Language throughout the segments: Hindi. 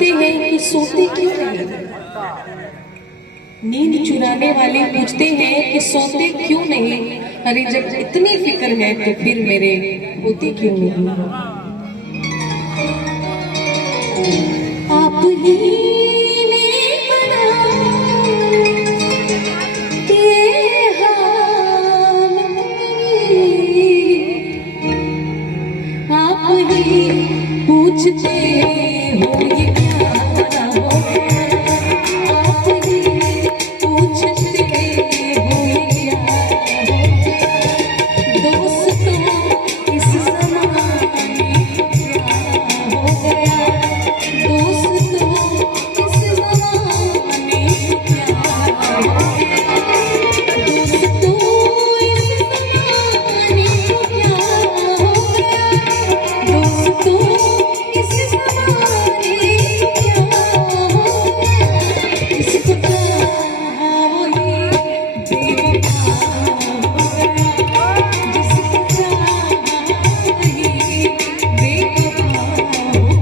पूछते हैं कि सोते क्यों नहीं। नींद चुराने वाले पूछते हैं कि सोते क्यों नहीं। अरे जब इतनी फिक्र है तो फिर मेरे होते क्यों नहीं। आप ही ने बनाया ये हाल, आप ही पूछते हो ये क्या हो गया। आप ही पूछते हो ये क्या हो गया। दोस्तों इस ज़माने क्या हो गया। दोस्तों इस ज़माने क्या हो गया। दोस्तों इस ज़माने क्या हो गया। दोस्तों इस ज़माने क्या हो गया। इसको चाहा वही बेवफा हो गया। जिसको चाहा वही बेवफा हो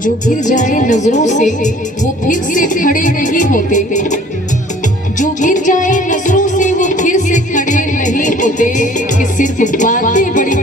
जो गिर जाए नजरों से वो फिर से खड़े नहीं होते। जो गिर जाए नजरों से वो फिर से खड़े नहीं होते। कि सिर्फ बातें बड़ी